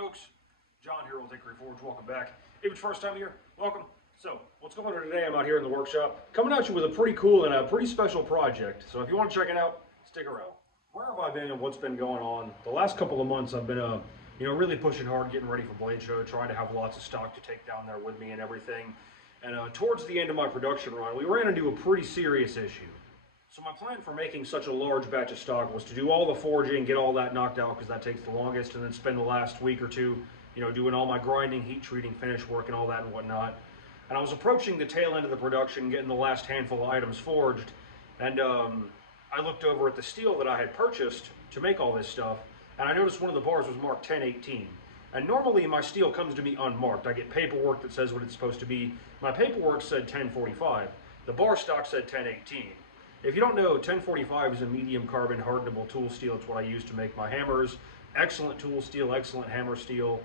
folks, John here with Videography. Welcome back. If it's first time here, welcome. So, what's going on today? I'm out here in the workshop, coming at you with a pretty cool and a pretty special project. So if you want to check it out, stick around. Where have I been and what's been going on? The last couple of months I've been really pushing hard, getting ready for Blade Show, trying to have lots of stock to take down there with me and everything. And towards the end of my production run, we ran into a pretty serious issue. So my plan for making such a large batch of stock was to do all the forging, get all that knocked out because that takes the longest, and then spend the last week or two, doing all my grinding, heat treating, finish work, and all that and whatnot. And I was approaching the tail end of the production, getting the last handful of items forged, and I looked over at the steel that I had purchased to make all this stuff, and I noticed one of the bars was marked 1018. And normally my steel comes to me unmarked. I get paperwork that says what it's supposed to be. My paperwork said 1045. The bar stock said 1018. If you don't know, 1045 is a medium carbon hardenable tool steel. It's what I use to make my hammers. Excellent tool steel, excellent hammer steel.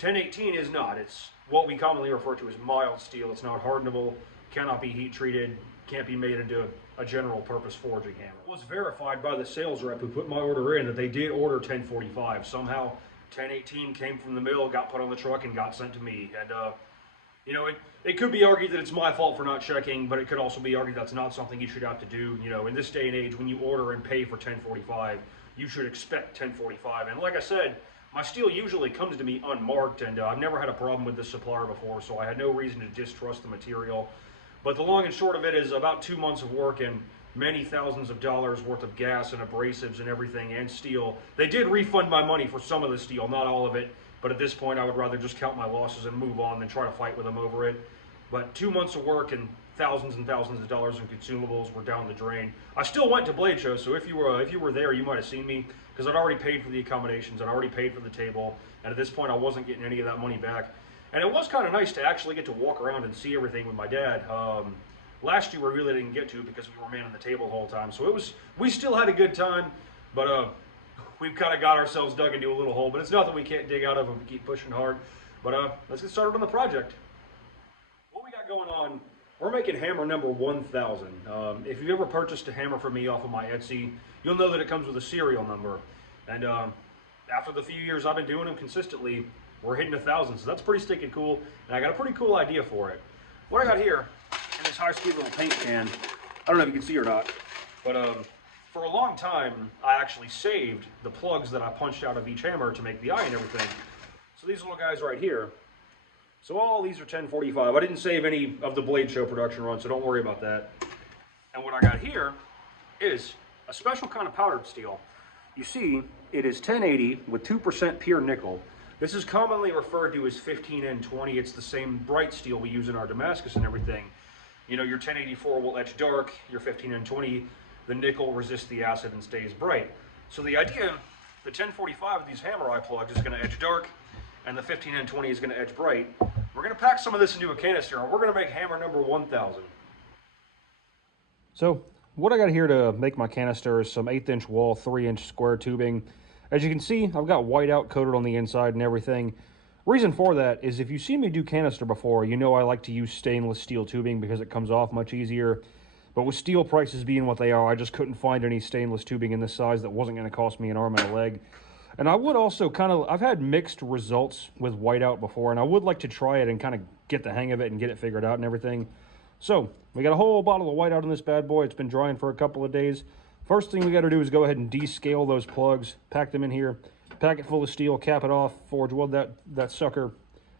1018 is not. It's what we commonly refer to as mild steel. It's not hardenable, cannot be heat treated, can't be made into a general purpose forging hammer. It was verified by the sales rep who put my order in that they did order 1045. Somehow 1018 came from the mill, got put on the truck, and got sent to me. And it could be argued that it's my fault for not checking, but it could also be argued that's not something you should have to do. In this day and age, when you order and pay for 1045, you should expect 1045. And like I said, my steel usually comes to me unmarked, and I've never had a problem with this supplier before, so I had no reason to distrust the material. But the long and short of it is about 2 months of work and many thousands of dollars worth of gas and abrasives and everything and steel. They did refund my money for some of the steel, not all of it. But at this point, I would rather just count my losses and move on than try to fight with them over it. But 2 months of work and thousands of dollars in consumables were down the drain. I still went to Blade Show, so if you were there, you might have seen me, because I'd already paid for the accommodations, I'd already paid for the table, and at this point, I wasn't getting any of that money back. And it was kind of nice to actually get to walk around and see everything with my dad. Last year, we really didn't get to because we were manning the table the whole time. So we still had a good time, but we've kind of got ourselves dug into a little hole, but it's nothing we can't dig out of if we keep pushing hard. But let's get started on the project. What we got going on, we're making hammer number 1000. If you've ever purchased a hammer from me off of my Etsy, you'll know that it comes with a serial number. And after the few years I've been doing them consistently, we're hitting 1,000, so that's pretty stinking cool. And I got a pretty cool idea for it. What I got here in this high-speed little paint can, I don't know if you can see or not, but for a long time, I actually saved the plugs that I punched out of each hammer to make the eye and everything. So these little guys right here, so all these are 1045. I didn't save any of the Blade Show production run, so don't worry about that. And what I got here is a special kind of powdered steel. You see, it is 1080 with 2% pure nickel. This is commonly referred to as 15N20. It's the same bright steel we use in our Damascus and everything. Your 1084 will etch dark, your 15N20, the nickel resists the acid and stays bright. So the idea, the 1045 of these hammer eye plugs is going to etch dark, and the 15N20 is going to etch bright. We're going to pack some of this into a canister, and we're going to make hammer number 1000. So what I got here to make my canister is some 1/8 inch wall, 3-inch square tubing. As you can see, I've got whiteout coated on the inside and everything. Reason for that is if you've seen me do canister before, you know I like to use stainless steel tubing because it comes off much easier. But with steel prices being what they are, I just couldn't find any stainless tubing in this size that wasn't going to cost me an arm and a leg. And I would also I've had mixed results with whiteout before, and I would like to try it and kind of get the hang of it and get it figured out and everything. So we got a whole bottle of whiteout in this bad boy. It's been drying for a couple of days. First thing we got to do is go ahead and descale those plugs, pack them in here, pack it full of steel, cap it off, forge weld that sucker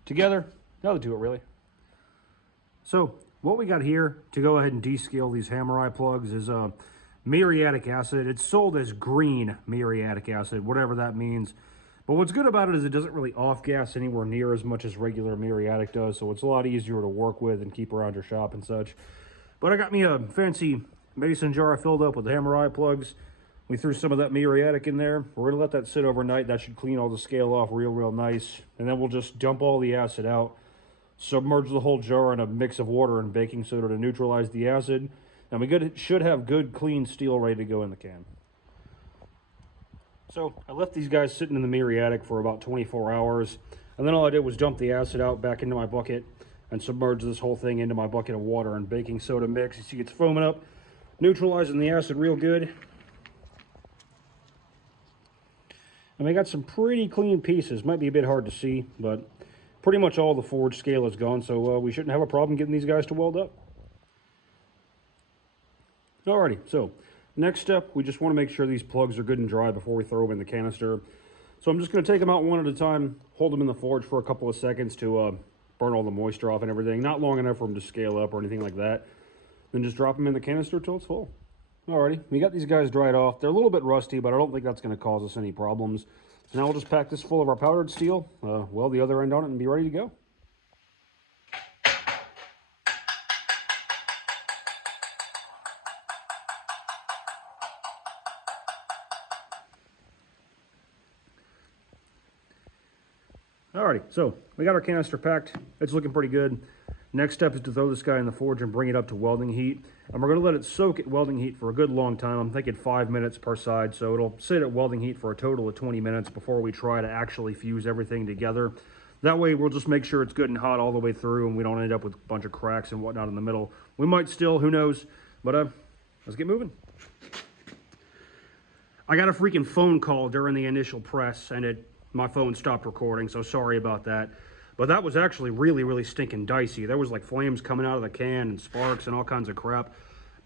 together. Now to do it really. So what we got here to go ahead and descale these hammer eye plugs is muriatic acid. It's sold as green muriatic acid, whatever that means. But what's good about it is it doesn't really off-gas anywhere near as much as regular muriatic does, so it's a lot easier to work with and keep around your shop and such. But I got me a fancy mason jar filled up with hammer eye plugs. We threw some of that muriatic in there. We're gonna let that sit overnight. That should clean all the scale off real nice. And then we'll just dump all the acid out, submerge the whole jar in a mix of water and baking soda to neutralize the acid. And we should have good clean steel ready to go in the can. So I left these guys sitting in the muriatic for about 24 hours. And then all I did was dump the acid out back into my bucket and submerge this whole thing into my bucket of water and baking soda mix. You see it's foaming up, neutralizing the acid real good. And we got some pretty clean pieces. Might be a bit hard to see, but pretty much all the forged scale is gone, so we shouldn't have a problem getting these guys to weld up. Alrighty, so next step, we just want to make sure these plugs are good and dry before we throw them in the canister. So I'm just going to take them out one at a time, hold them in the forge for a couple of seconds to burn all the moisture off and everything. Not long enough for them to scale up or anything like that. Then just drop them in the canister till it's full. Alrighty, we got these guys dried off. They're a little bit rusty, but I don't think that's going to cause us any problems. So now we'll just pack this full of our powdered steel, weld the other end on it, and be ready to go. Alrighty, so we got our canister packed. It's looking pretty good. Next step is to throw this guy in the forge and bring it up to welding heat. And we're going to let it soak at welding heat for a good long time. I'm thinking 5 minutes per side, so it'll sit at welding heat for a total of 20 minutes before we try to actually fuse everything together. That way we'll just make sure it's good and hot all the way through and we don't end up with a bunch of cracks and whatnot in the middle. We might still, who knows, but let's get moving. I got a freaking phone call during the initial press and my phone stopped recording, so sorry about that. But that was actually really, really stinking dicey. There was like flames coming out of the can and sparks and all kinds of crap.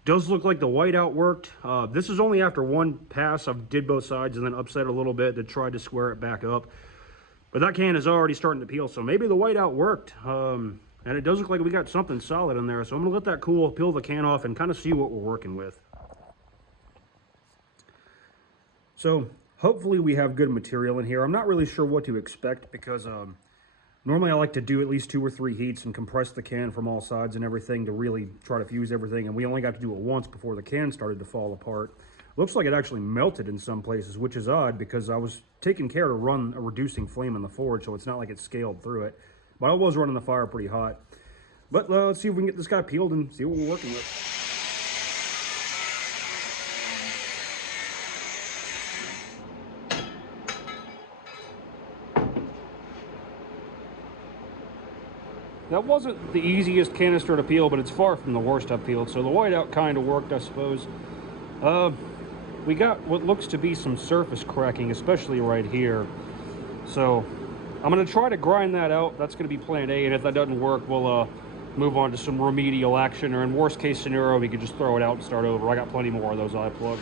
Does look like the whiteout worked. This is only after one pass. I did both sides and then upset a little bit to try to square it back up. But that can is already starting to peel, so maybe the whiteout worked. And it does look like we got something solid in there. So I'm gonna let that cool, peel the can off and kind of see what we're working with. So hopefully we have good material in here. I'm not really sure what to expect because normally I like to do at least 2 or 3 heats and compress the can from all sides and everything to really try to fuse everything. And we only got to do it once before the can started to fall apart. Looks like it actually melted in some places, which is odd because I was taking care to run a reducing flame in the forge, so it's not like it scaled through it. But I was running the fire pretty hot. But let's see if we can get this guy peeled and see what we're working with. That wasn't the easiest canister to peel, but it's far from the worst I've peeled, so the whiteout kind of worked, I suppose. We got what looks to be some surface cracking, especially right here. So I'm going to try to grind that out. That's going to be plan A, and if that doesn't work, we'll move on to some remedial action, or in worst case scenario, we could just throw it out and start over. I got plenty more of those eye plugs.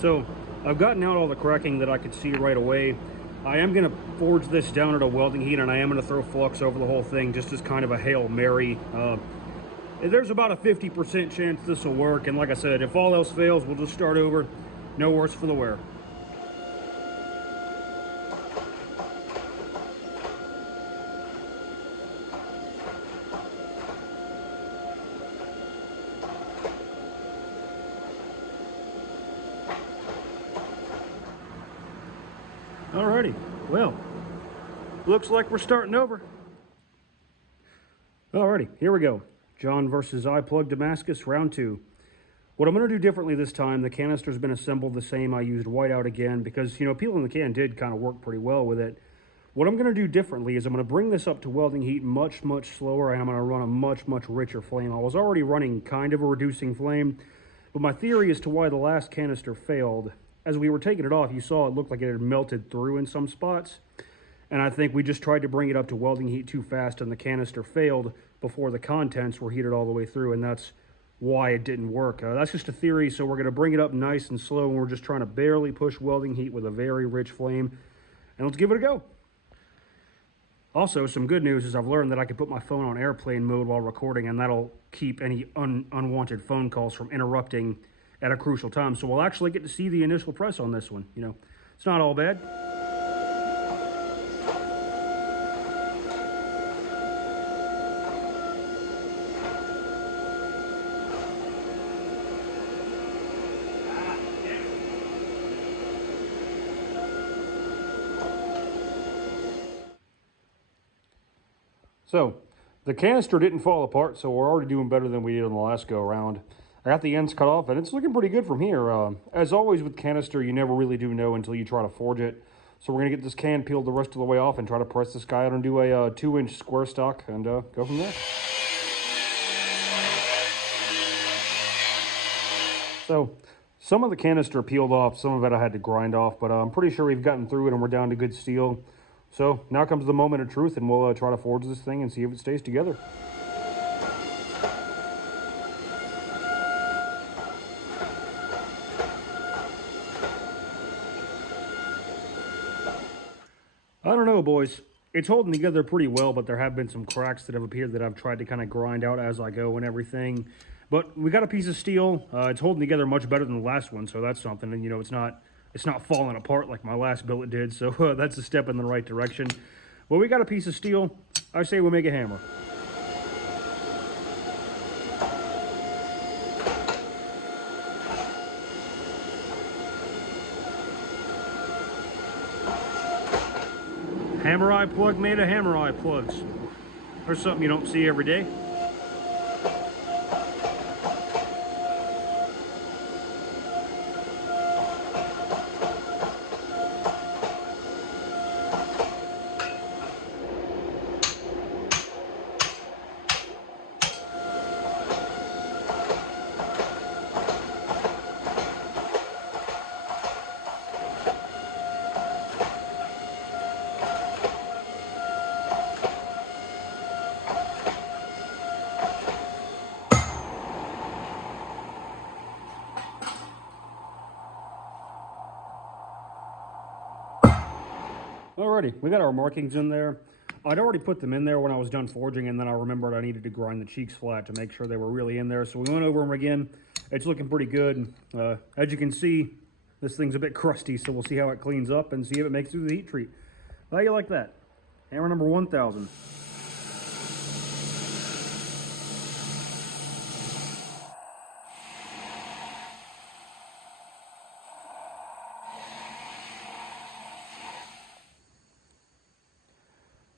So I've gotten out all the cracking that I could see right away. I am going to forge this down at a welding heat, and I am going to throw flux over the whole thing just as kind of a Hail Mary. There's about a 50% chance this will work, and like I said, if all else fails, we'll just start over. No worse for the wear. Alrighty, well, looks like we're starting over. Alrighty, here we go. John versus iPlug Damascus, round 2. What I'm going to do differently this time, the canister's been assembled the same. I used whiteout again because, you know, peeling the can did kind of work pretty well with it. What I'm going to do differently is I'm going to bring this up to welding heat much, much slower, and I'm going to run a much, much richer flame. I was already running kind of a reducing flame, but my theory as to why the last canister failed, as we were taking it off, you saw it looked like it had melted through in some spots. And I think we just tried to bring it up to welding heat too fast and the canister failed before the contents were heated all the way through, and that's why it didn't work. That's just a theory, so we're going to bring it up nice and slow, and we're just trying to barely push welding heat with a very rich flame. And let's give it a go. Also, some good news is I've learned that I can put my phone on airplane mode while recording, and that'll keep any unwanted phone calls from interrupting at a crucial time. So we'll actually get to see the initial press on this one. You know, it's not all bad. So the canister didn't fall apart, so we're already doing better than we did on the last go around. I got the ends cut off, and it's looking pretty good from here. As always with canister, you never really do know until you try to forge it. So we're going to get this can peeled the rest of the way off and try to press this guy out and do a 2-inch square stock and go from there. So some of the canister peeled off, some of it I had to grind off, but I'm pretty sure we've gotten through it and we're down to good steel. So now comes the moment of truth, and we'll try to forge this thing and see if it stays together. I don't know, boys. It's holding together pretty well, but there have been some cracks that have appeared that I've tried to kind of grind out as I go and everything. But we got a piece of steel. It's holding together much better than the last one, so that's something. And, you know, it's not falling apart like my last billet did, so that's a step in the right direction. Well, we got a piece of steel. I say we make a hammer. Hammer eye plug made of hammer eye plugs. There's something you don't see every day. Alrighty, we got our markings in there. I'd already put them in there when I was done forging, and then I remembered I needed to grind the cheeks flat to make sure they were really in there. So we went over them again. It's looking pretty good. As you can see, this thing's a bit crusty, so we'll see how it cleans up and see if it makes it through the heat treat. How you like that? Hammer number 1000.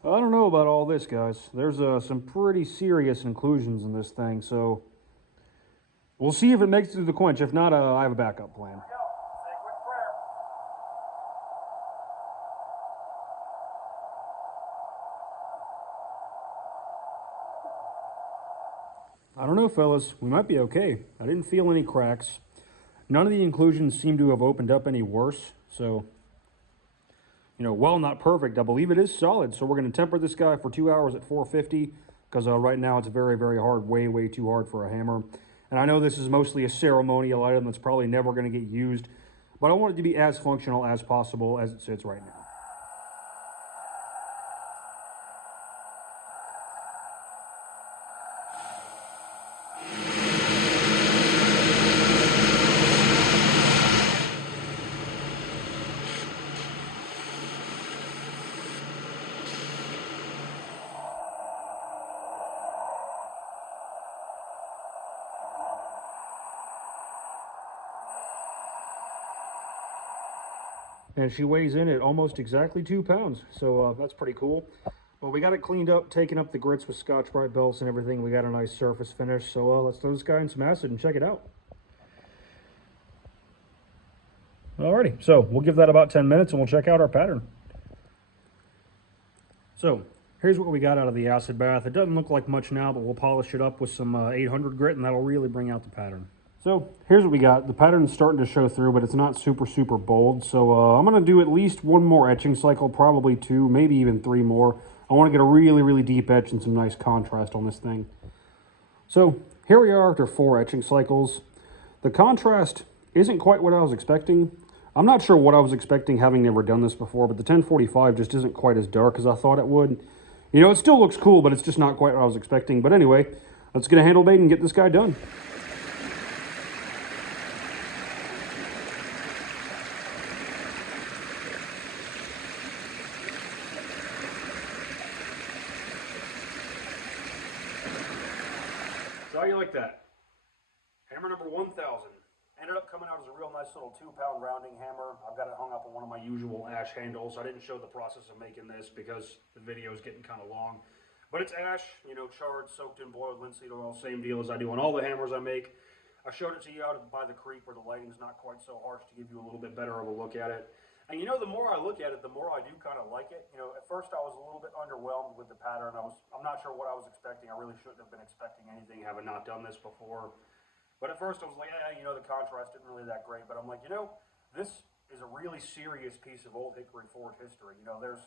I don't know about all this, guys. There's some pretty serious inclusions in this thing, so we'll see if it makes it through the quench. If not, I have a backup plan. I don't know, fellas. We might be okay. I didn't feel any cracks. None of the inclusions seem to have opened up any worse, so, you know, while not perfect, I believe it is solid. So we're going to temper this guy for 2 hours at 450, because right now it's very, very hard, way, way too hard for a hammer. And I know this is mostly a ceremonial item that's probably never going to get used, but I want it to be as functional as possible as it sits right now. And she weighs in at almost exactly 2 pounds, so that's pretty cool. Well, we got it cleaned up, taken up the grits with Scotch-Brite belts and everything. We got a nice surface finish, so let's throw this guy in some acid and check it out. Alrighty, so we'll give that about 10 minutes and we'll check out our pattern. So here's what we got out of the acid bath. It doesn't look like much now, but we'll polish it up with some 800 grit, and that'll really bring out the pattern. So here's what we got. The pattern's starting to show through, but it's not super, super bold. So I'm going to do at least one more etching cycle, probably 2, maybe even 3 more. I want to get a really, really deep etch and some nice contrast on this thing. So here we are after 4 etching cycles. The contrast isn't quite what I was expecting. I'm not sure what I was expecting, having never done this before, but the 1045 just isn't quite as dark as I thought it would. You know, it still looks cool, but it's just not quite what I was expecting. But anyway, let's get a handle bait and get this guy done. So how you like that? Hammer number 1000. Ended up coming out as a real nice little 2-pound rounding hammer. I've got it hung up on one of my usual ash handles. I didn't show the process of making this because the video is getting kind of long. But it's ash, you know, charred, soaked in boiled linseed oil, same deal as I do on all the hammers I make. I showed it to you out by the creek where the lighting's not quite so harsh to give you a little bit better of a look at it. And you know, the more I look at it, the more I do kind of like it. You know, at first I was a little bit underwhelmed with the pattern. I'm not sure what I was expecting. I really shouldn't have been expecting anything, having not done this before. But at first I was like, you know, the contrast isn't really that great. But I'm like, you know, this is a really serious piece of old hickory forge history. You know, there's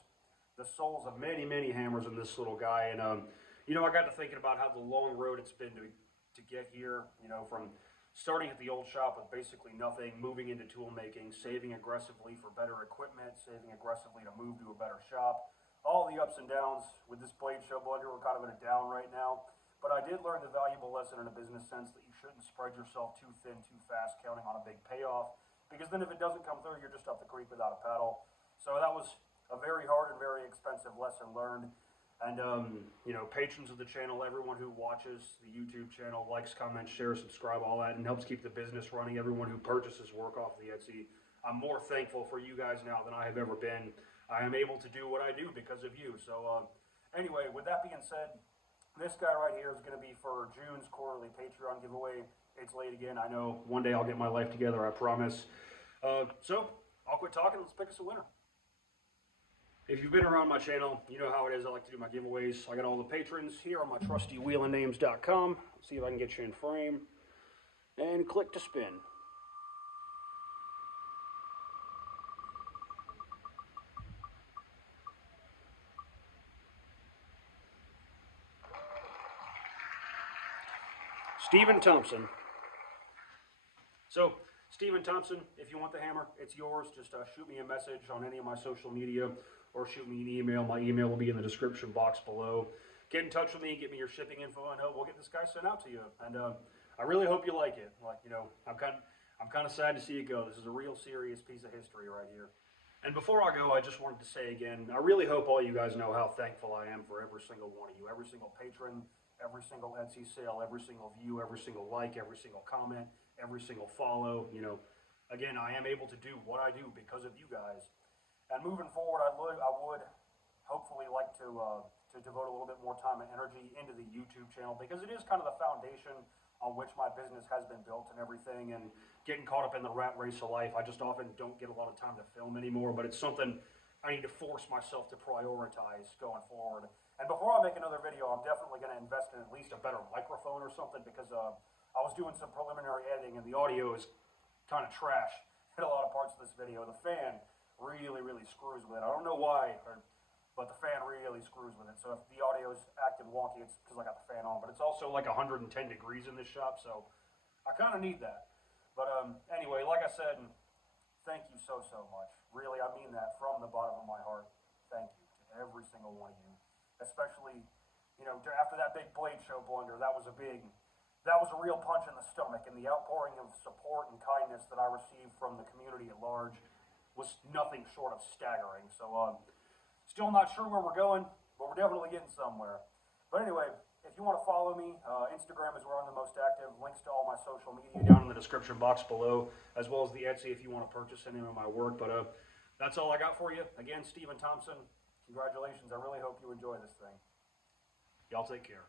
the souls of many, many hammers in this little guy. And, you know, I got to thinking about how the long road it's been to get here, you know, from starting at the old shop with basically nothing, moving into tool making, saving aggressively for better equipment, saving aggressively to move to a better shop. All the ups and downs with this blade show blender, we're kind of in a down right now. But I did learn the valuable lesson in a business sense that you shouldn't spread yourself too thin too fast, counting on a big payoff. Because then if it doesn't come through, you're just up the creek without a paddle. So that was a very hard and very expensive lesson learned. And, you know, patrons of the channel, everyone who watches the YouTube channel, likes, comments, shares, subscribe, all that, and helps keep the business running, everyone who purchases work off the Etsy, I'm more thankful for you guys now than I have ever been. I am able to do what I do because of you. So, anyway, with that being said, this guy right here is going to be for June's quarterly Patreon giveaway. It's late again. I know. One day I'll get my life together, I promise. So, I'll quit talking. Let's pick us a winner. If you've been around my channel, you know how it is. I like to do my giveaways. I got all the patrons here on my trusty wheelandnames.com. See if I can get you in frame. And click to spin. Stephen Thompson. So, Stephen Thompson, if you want the hammer, it's yours. Just shoot me a message on any of my social media or shoot me an email. My email will be in the description box below. Get in touch with me, get me your shipping info, and we'll get this guy sent out to you. And I really hope you like it. Like, you know, I'm kind of sad to see it go. This is a real serious piece of history right here. And before I go, I just wanted to say again, I really hope all you guys know how thankful I am for every single one of you, every single patron, every single Etsy sale, every single view, every single like, every single comment, every single follow. You know, again, I am able to do what I do because of you guys. And moving forward, I would hopefully like to devote a little bit more time and energy into the YouTube channel because it is kind of the foundation on which my business has been built and everything. And getting caught up in the rat race of life, I just often don't get a lot of time to film anymore, but it's something I need to force myself to prioritize going forward. And before I make another video, I'm definitely going to invest in at least a better microphone or something because I was doing some preliminary editing and the audio is kind of trash in a lot of parts of this video. The fan really screws with it. I don't know why, but the fan really screws with it. So if the audio is acting wonky, it's because I got the fan on. But it's also like 110 degrees in this shop, so I kind of need that. But anyway, like I said, thank you so much. Really, I mean that from the bottom of my heart. Thank you to every single one of you. Especially, you know, after that big blade show blunder, that was a real punch in the stomach, and the outpouring of support and kindness that I received from the community at large was nothing short of staggering. So, still not sure where we're going, but we're definitely getting somewhere. But anyway, if you want to follow me, Instagram is where I'm the most active. Links to all my social media down in the description box below, as well as the Etsy if you want to purchase any of my work. But that's all I got for you. Again, Stephen Thompson. Congratulations. I really hope you enjoy this thing. Y'all take care.